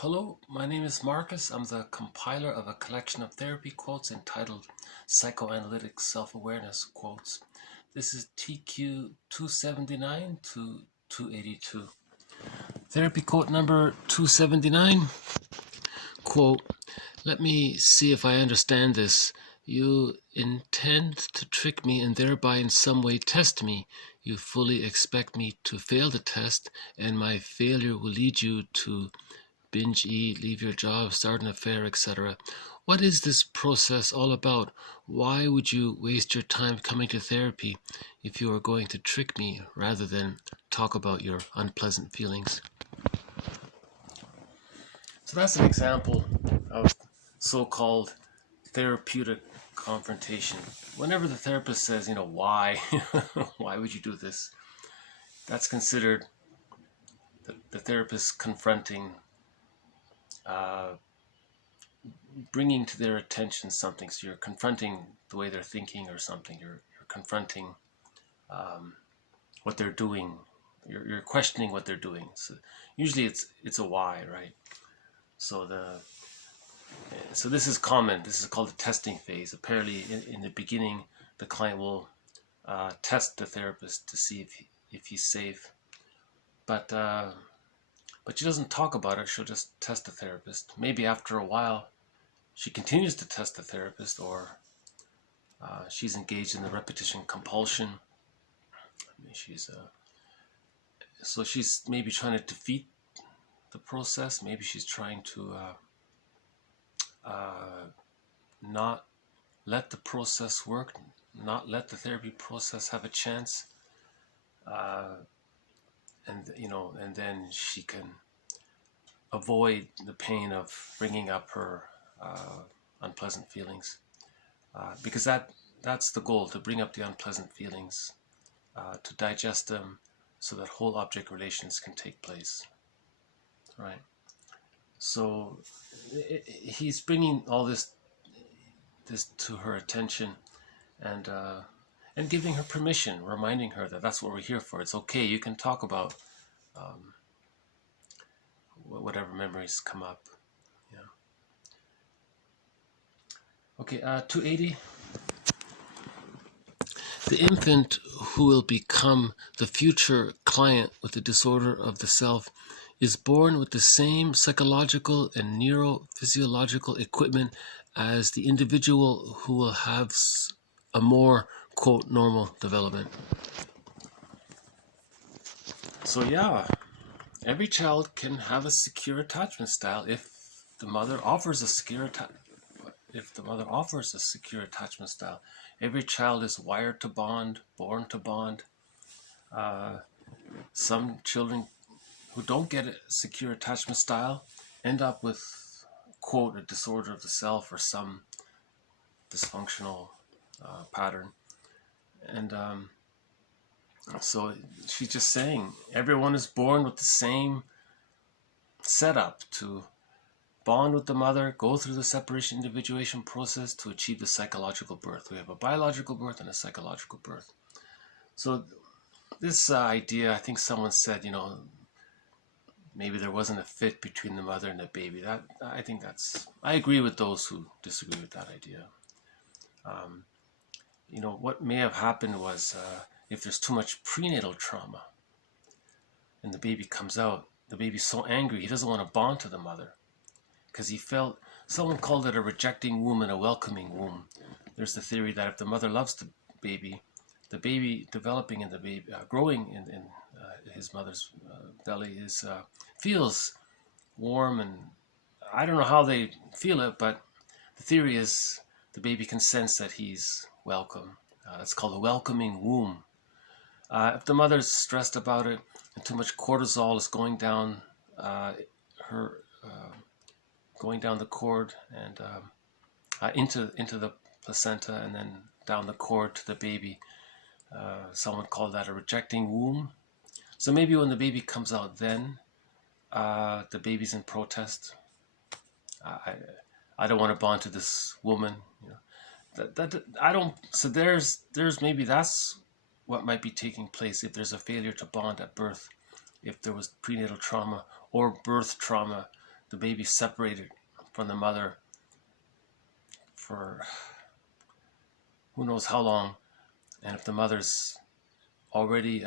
Hello, my name is Marcus. I'm the compiler of a collection of therapy quotes entitled Psychoanalytic Self-Awareness Quotes. This is TQ 279 to 282. Therapy quote number 279. Quote, "Let me see if I understand this. You intend to trick me and thereby in some way test me. You fully expect me to fail the test, and my failure will lead you to binge eat, leave your job, start an affair, etc. What is this process all about? Why would you waste your time coming to therapy if you are going to trick me rather than talk about your unpleasant feelings?" So that's an example of so-called therapeutic confrontation. Whenever the therapist says, why, why would you do this? That's considered the therapist confronting, bringing to their attention something. So you're confronting the way they're thinking or something. You're confronting what they're doing. You're questioning what they're doing. So usually it's a why, right? So this is common. This is called the testing phase. Apparently, in the beginning, the client will test the therapist to see if he's safe. But she doesn't talk about it. She'll just test the therapist. Maybe after a while, she continues to test the therapist, or she's engaged in the repetition compulsion. So she's maybe trying to defeat the process. Maybe she's trying to not let the process work, not let the therapy process have a chance, and then she can avoid the pain of bringing up her unpleasant feelings, because that's the goal, to bring up the unpleasant feelings, to digest them, so that whole object relations can take place, right? So he's bringing all this to her attention, and giving her permission, reminding her that that's what we're here for. It's okay. You can talk about whatever memories come up. Yeah. Okay. 280. The infant who will become the future client with the disorder of the self is born with the same psychological and neurophysiological equipment as the individual who will have a more, quote, normal development. So yeah, every child can have a secure attachment style if the mother offers a secure attachment style. Every child is wired to bond, born to bond. Some children who don't get a secure attachment style end up with, quote, a disorder of the self or some dysfunctional pattern. And so she's just saying everyone is born with the same setup to bond with the mother, go through the separation individuation process to achieve the psychological birth. We have a biological birth and a psychological birth. So this idea, I think someone said, maybe there wasn't a fit between the mother and the baby. I agree with those who disagree with that idea. What may have happened was, if there's too much prenatal trauma and the baby comes out, the baby's so angry he doesn't want to bond to the mother because he felt, someone called it a rejecting womb and a welcoming womb. There's the theory that if the mother loves the baby developing in the baby, growing in his mother's belly feels warm, and I don't know how they feel it, but the theory is the baby can sense that he's welcome. It's called a welcoming womb. If the mother's stressed about it and too much cortisol is going down going down the cord and into the placenta and then down the cord to the baby, someone called that a rejecting womb. So maybe when the baby comes out, then the baby's in protest. I don't want to bond to this woman. I don't. So there's maybe that's what might be taking place if there's a failure to bond at birth, if there was prenatal trauma or birth trauma the baby separated from the mother for who knows how long, and if the mother's already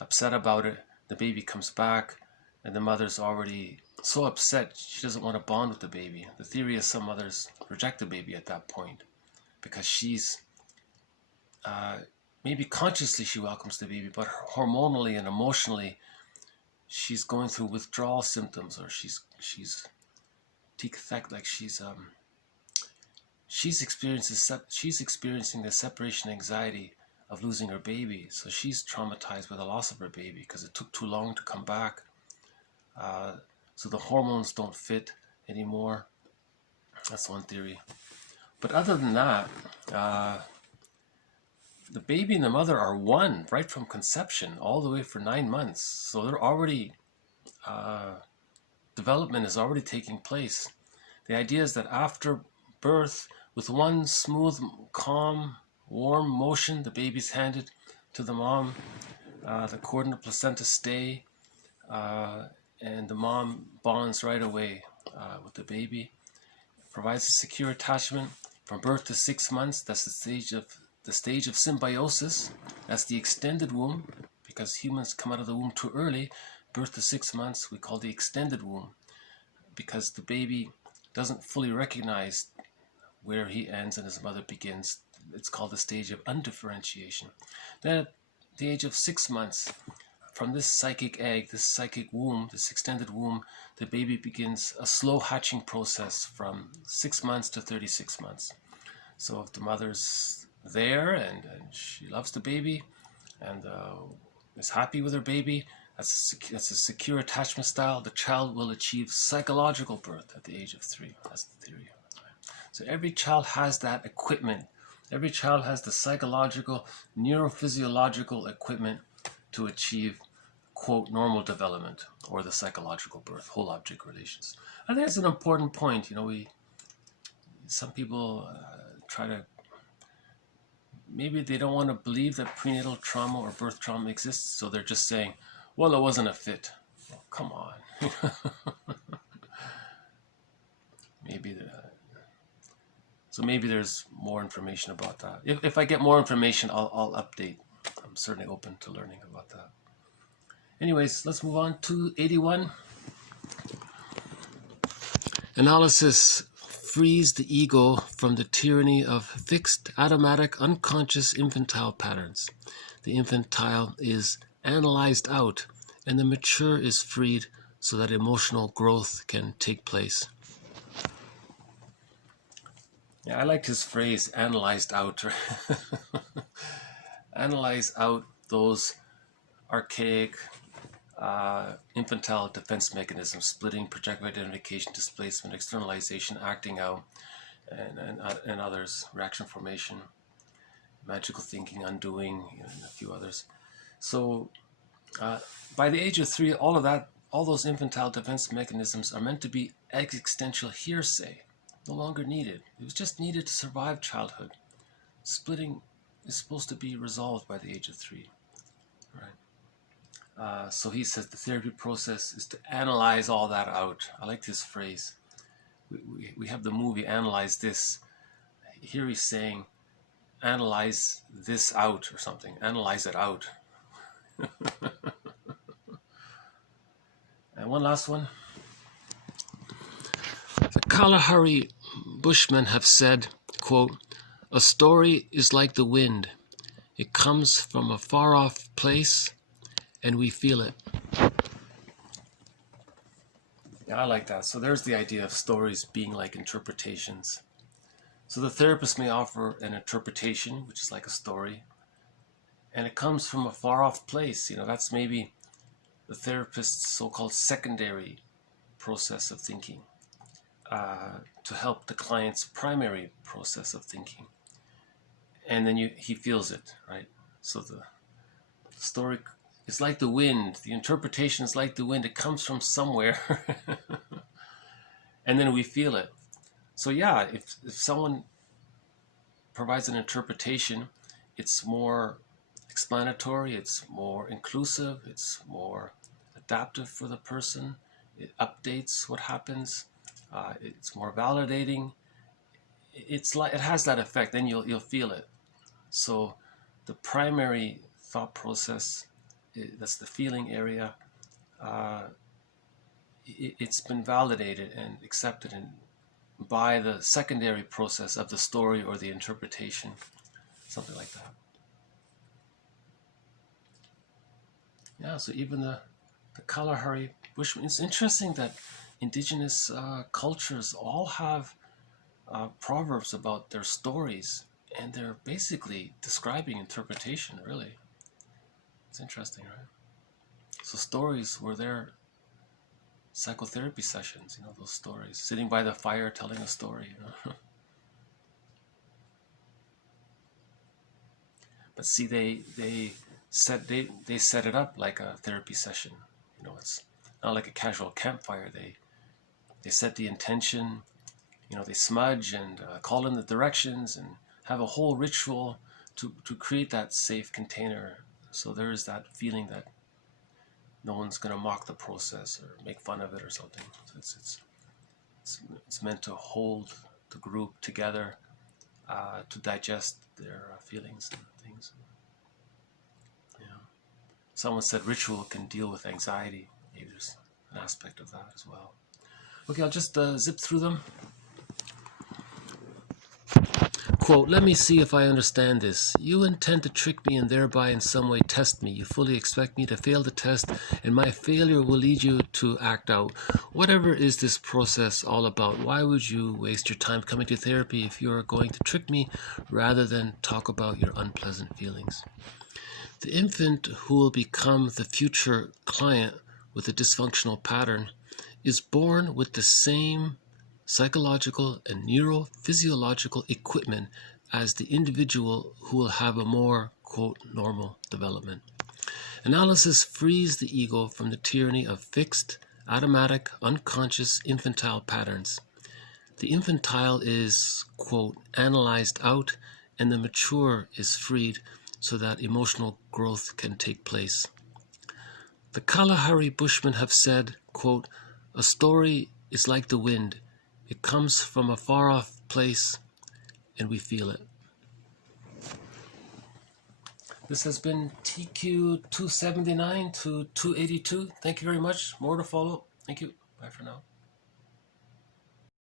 upset about it, the baby comes back, and the mother's already so upset she doesn't want to bond with the baby. The theory is some mothers reject the baby at that point because she's maybe consciously she welcomes the baby, but hormonally and emotionally she's going through withdrawal symptoms, or she's like she's experiencing the separation anxiety of losing her baby. So she's traumatized by the loss of her baby because it took too long to come back. So the hormones don't fit anymore. That's one theory. But other than that, the baby and the mother are one right from conception all the way for 9 months. So they're already, development is already taking place. The idea is that after birth, with one smooth, calm, warm motion, the baby's handed to the mom, the cord and the placenta stay, and the mom bonds right away with the baby, provides a secure attachment from birth to 6 months. That's the stage of symbiosis. That's the extended womb, because humans come out of the womb too early. Birth to 6 months we call the extended womb, because the baby doesn't fully recognize where he ends and his mother begins. It's called the stage of undifferentiation. Then at the age of 6 months, from this psychic egg, this psychic womb, this extended womb, the baby begins a slow hatching process from 6 months to 36 months. So if the mother's there and she loves the baby and is happy with her baby, that's a secure attachment style. The child will achieve psychological birth at the age of 3. That's the theory. So every child has that equipment. Every child has the psychological, neurophysiological equipment to achieve, quote, normal development, or the psychological birth, whole object relations. I think that's an important point. You know, some people try to, maybe they don't want to believe that prenatal trauma or birth trauma exists, so they're just saying, well, it wasn't a fit. Well, come on. So maybe there's more information about that. If I get more information, I'll update. I'm certainly open to learning about that. Anyways, let's move on to 81. Analysis frees the ego from the tyranny of fixed, automatic, unconscious infantile patterns. The infantile is analyzed out, and the mature is freed so that emotional growth can take place. Yeah, I liked his phrase, analyzed out. Analyze out those archaic, infantile defense mechanisms: splitting, projective identification, displacement, externalization, acting out, and others, reaction formation, magical thinking, undoing, and a few others. So by the age of 3, all those infantile defense mechanisms are meant to be existential hearsay, no longer needed. It was just needed to survive childhood. Splitting is supposed to be resolved by the age of 3, right? So he says the therapy process is to analyze all that out. I like this phrase. We have the movie Analyze This. Here he's saying, analyze this out or something. Analyze it out. And one last one. The Kalahari Bushmen have said, quote, "A story is like the wind. It comes from a far-off place, and we feel it." Yeah, I like that. So there's the idea of stories being like interpretations. So the therapist may offer an interpretation, which is like a story, and it comes from a far-off place. You know, that's maybe the therapist's so-called secondary process of thinking, to help the client's primary process of thinking. And then he feels it, right? So the story is like the wind. The interpretation is like the wind. It comes from somewhere. And then we feel it. So yeah, if someone provides an interpretation, it's more explanatory, it's more inclusive, it's more adaptive for the person, It updates what happens. It's more validating. It's like it has that effect. Then you'll feel it. So the primary thought process, that's the feeling area. It's been validated and accepted by the secondary process of the story or the interpretation, something like that. Yeah, so even the Kalahari Bushmen, it's interesting that indigenous cultures all have proverbs about their stories, and they're basically describing interpretation, really. It's interesting, right? So stories were their psychotherapy sessions, those stories. Sitting by the fire telling a story, But see, they set it up like a therapy session. It's not like a casual campfire. They set the intention. They smudge and call in the directions and have a whole ritual to create that safe container. So there is that feeling that no one's going to mock the process or make fun of it or something. So it's meant to hold the group together, to digest their feelings and things. Someone said ritual can deal with anxiety. Maybe there's an aspect of that as well. Okay, I'll just zip through them. Quote, let me see if I understand this. You intend to trick me and thereby in some way test me. You fully expect me to fail the test, and my failure will lead you to act out. Whatever is this process all about? Why would you waste your time coming to therapy if you are going to trick me rather than talk about your unpleasant feelings? The infant who will become the future client with a dysfunctional pattern is born with the same psychological and neurophysiological equipment as the individual who will have a more, quote, normal development. Analysis frees the ego from the tyranny of fixed, automatic, unconscious infantile patterns. The infantile is, quote, analyzed out, and the mature is freed so that emotional growth can take place. The Kalahari Bushmen have said, quote, a story is like the wind. It comes from a far-off place, and we feel it. This has been TQ 279 to 282. Thank you very much. More to follow. Thank you. Bye for now.